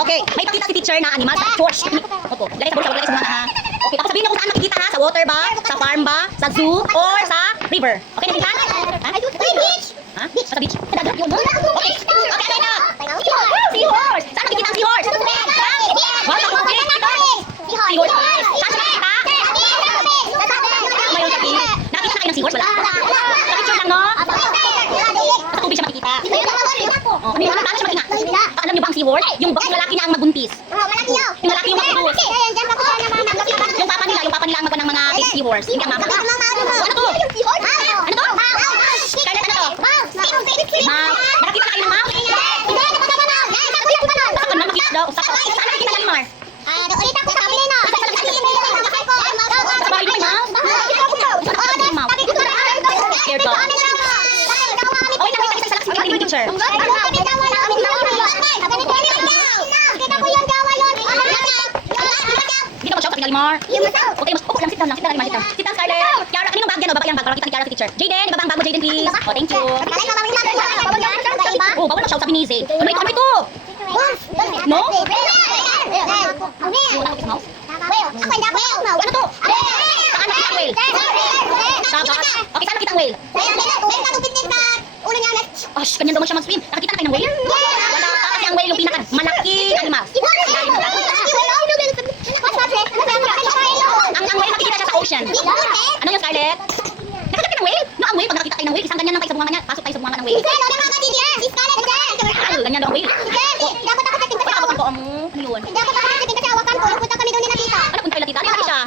Okay, may pakita si teacher na animal sa church. Opo, lagay sa bulsa, lagay sa mga ha. Okay, tapos sabihin niyo kung saan makikita ha, sa water ba, sa farm ba, sa zoo, or sa river. Okay, nakita? Ha? Beach! Ha? Sa beach. Dagat yun. Okay, okay, ano na? Seahorse! Saan makikita ang seahorse? Wow, sa tubig. Seahorse. Saan siya makikita? Mayroon sa beach. Nakakita na kayo ng seahorse? Wala. Sa picture lang, no? Sa tubig siya makikita. Oh, paano siya makikita? Alam niyo ba ang seahorse? Yung lalaki niya ang magbuntis. Yung lalaki yung magpudus. Yung papa nila ang magwan ng mga baby seahorse. Hindi ang mama. Ano to? Ano to? Scarlett, ano to? Mouse. Nakakita na kayo ng mouse? Baka nakakita daw. Saan nakikita ng Mar? Sa bahay mo may mouse? Saan nakikita ng mouse? Scared dog. Oh, wait, nakita isa lang sa mga teacher. Dito mo siya sa Mar. Okay, mas upo lang, sit down, Scarlett. Kiara, kaninong bag yan? Baba yan bag, para kita ni Kiara sa teacher. Jaden, ibaba ang bag mo, Jaden, please. Oh, thank you. Oh, bawal na siya, sabi ni Zay. Ano ito? No? Wala ko mouse. Ano to? Saan nakita ang whale? Okay, saan nakita ang whale? Osh, ganyan daw mo siya mag-swim. Nakakita na kayo ng whale? Wala, kasi ang whale yung pinaka-malaking animal. Ang whale nakikita siya sa ocean. Ano yung Scarlett? Nakakita kayo ng whale? No, ang whale, pag nakakita kayo ng whale, isang ganyan lang kayo sa bunga niya. Pasok tayo sa bunga ng whale. Ganyan daw ang whale. Pagkakabang ko ang ano yun? Ano punta kayo latita? Ano yung siya?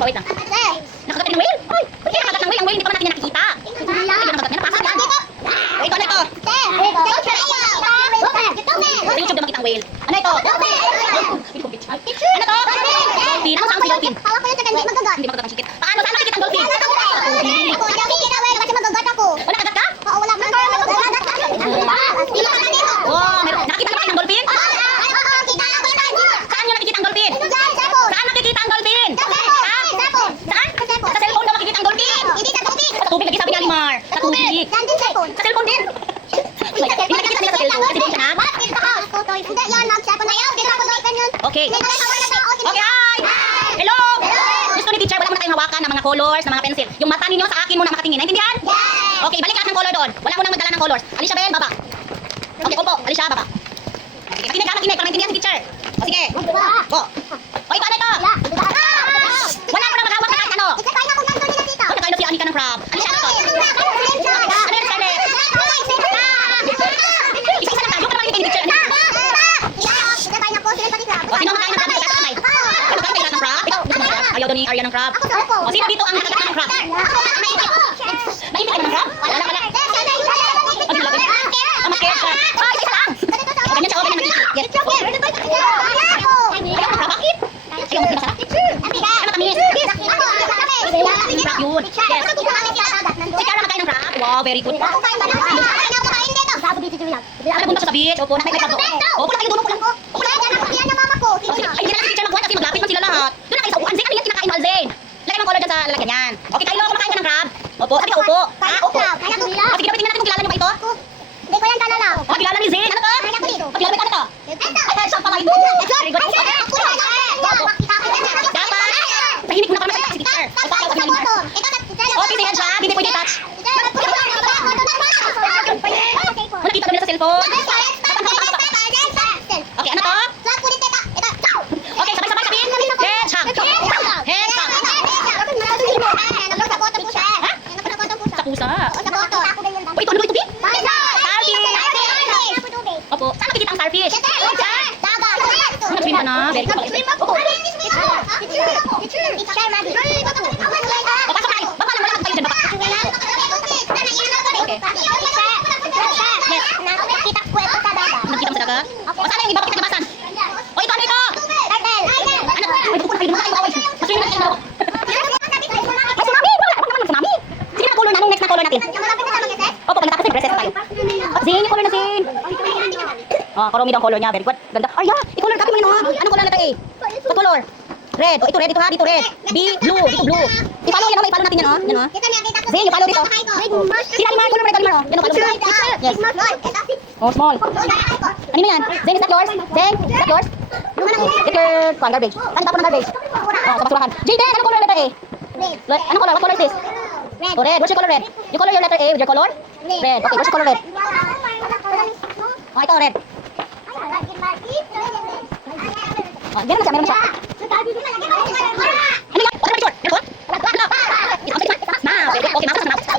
Oh, wait lang. Nakakagat kayo ng whale? Ay, hindi nakagat ng whale. Ang whale hindi pa natin nakikita. Ay, nakagat niya. Napasok yan. Oh, ito, ano ito? Sa YouTube daw makita ang whale. Ano ito? Ano to? Dolphin. Ano saan si dolphin? Hindi magagat ang sikit. Paano? Saan nakikita ang dolphin? Oh, nakagat ka? Oh, nakakita na ba kayo ng dolphin? Saan nyo nakikita ang dolphin? Saan nakikita ang dolphin? Ha? Saan? Sa cellphone daw makikita ang dolphin. Sa tubig lagi sabi ni Alimar. Sa tubig. Sa cellphone din. Hindi nakikita nila sa cellphone. Kasi di siya na. Okay. Okay, hi! Hello! Gusto ni teacher, wala muna tayong hawakan ng mga colors, ng mga pencil. Yung mata ninyo sa akin muna makatingin. Naintindihan? Okay, balik lahat ng color doon. Wala mo nang magdala ng colors. Alicia Bel, baba. Okay, upo. Alicia, baba. Okay, makinig ka, makinig. Para maintindihan si teacher. O, sige. Go. O, ito, ano ito? Wala mo nang maghawak na kahit ano. O, nakain si Anika ng crab. Alicia, ano ito? Ano yan, Scarlett? Isa-isa lang tayo. Para makinig kayo ni teacher. O, sino ang makain ng crab? Ikaw kamay. Ano kain kayo lahat ng crab? Ikaw, gusto mo ng crab? Ayaw daw ni Arya ng crab. O, sino dito ang nakakita ng crab? Naimik ka ng crab? Wala. Ano nalagay? Ah, mas-scared siya. Ah, isa lang. O, ganyan siya. O, ganyan nakikita. Yes. Ayaw ng crab? Bakit? Ayaw mo masarap? Ano tamis? Crab yun. Yes. Si Cara makain ng crab? Wow, very good. Ano punta siya sa beach? Opo, nakay may crab doon. Opo, na kayo doon. Opo lang. Ay, hindi na lang si teacher magbuhat kasi maglapit man sila lahat. Doon na kayo sa upuan. Zane, ano yung kinakain mo, Alzen? Lagay mo color dyan sa lalagyan yan. Okay, Kylo, kumakain ka ng crab? Opo, sabi ka upo. Ha, upo. O, sige, dapat tingnan natin kung kilala nyo ba ito? O, kilala ni Zane. Ano to? O, kilala mo ito, ano to? Ay, siya pala ito. Very good. Opo. Dapat, tahimik muna para masakit si teacher. Opo, ayaw sabi na Alimar. O, tindihan siya. Hindi pwede touch. O, nakita kami na sa cellphone. Okay, ano to? Okay, sabay-sabay sabihin. Hedgehog. Hedgehog. Sa pusa. O, ito, ano ba ito, Bi? Starfish. Opo, saan nakikita ang starfish? Oh, nag-swim ka na. Very good. Opo. O, pasok tayo. Baka lang, wala kayo dyan. Baka. Okay. Yes. Nakita mo sa dagat? O, saan yung iba? Bakit nagkabasan? O, ito, ano ito? Ano? Ay, bukod na kayo. Bukod na kayo. Maswim na kayo. Ay, tsunami! Wala! Huwag naman ng tsunami! Sige na color na. Anong next na color natin? Opo, pag natapos yung recess tayo. Zane, yung color na Zane. Oh, karumi daw ang color niya. Very good. Ganda. Ay, yeah! I-color copy mo yun, ha? Anong color na ito, eh? Ito color. Red. O, ito red. Dito ha. Dito red. B, blue. Dito blue. I-follow yan o. I-follow natin yan o. Yan o. Zane, i-follow dito. Si Alimar. Color red Alimar o. Yan o. Follow. Yes. Oh, small. Ano yan? Zane, is that yours? Zane, is that yours? Get your garbage. Saan tapon ng garbage? Oh, sa basurahan. Jaden, anong color letter A? Anong color? What color is this? Oh, red. What's your color red? You color your letter A with your color? Red. Okay, what's your color red? Oh, ito red. Oh, yan naman siya. Meron siya. Ano yan? Ano yung picture? Ano? Mouse. Okay, mouse. Mouse.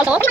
Also,